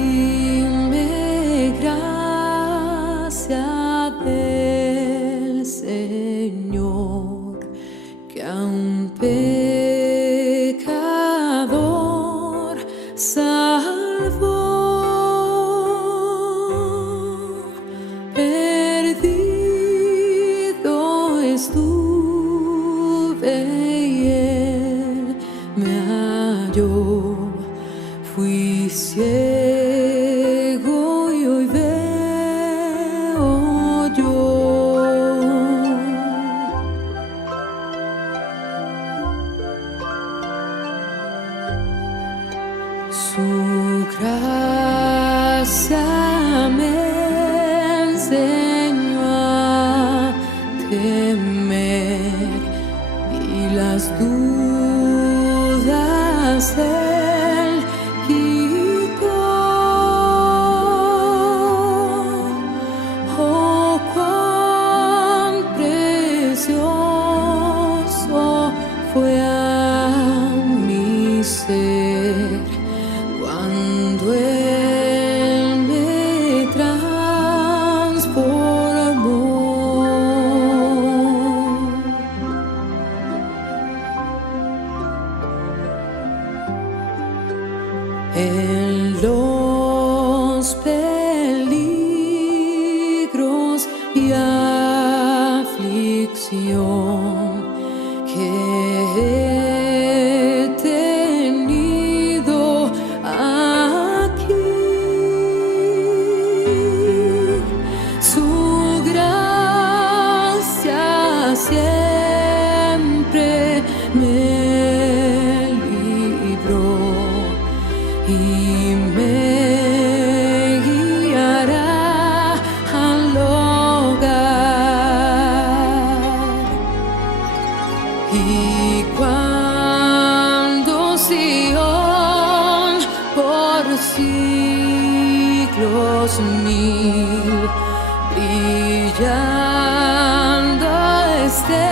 sublime gracia del Señor, que a un pecador salvó. Perdido estuve y Él me halló. Fui ciego y hoy veo yo. Su gracia me enseñó a temer y las dudas Él quitó. Oh, cuán precioso fue a mi ser cuando Él me transformó. En los peligros y aflicción que he tenido aquí, su gracia siempre me libró y me guiará al hogar. Y cuando Sion por siglos mil brillando esté,